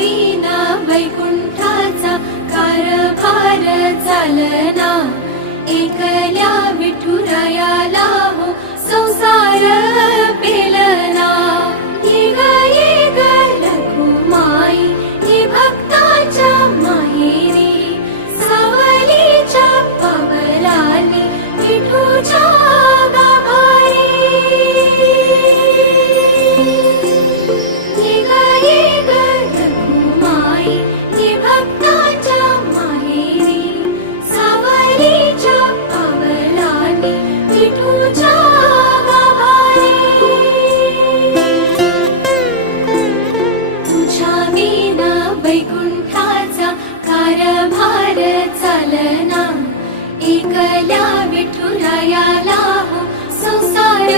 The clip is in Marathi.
विना वैकुंठाचा कारभार चालना, एकल्या विठुरायाला हो संसार पेलना। ये ग रखुमाई ये भक्ताच्या माहेरी, सावलीच्या पावलांनी विठूच्या गाभारी। ये ग रखुमाई ये भक्ताच्या माहेरी, सावलीच्या पावलांनी विठूच्या गाभारी। तुझ्या विना वैकुंठाचा कारभार चालना, एकल्या विठुरायाला हो संसार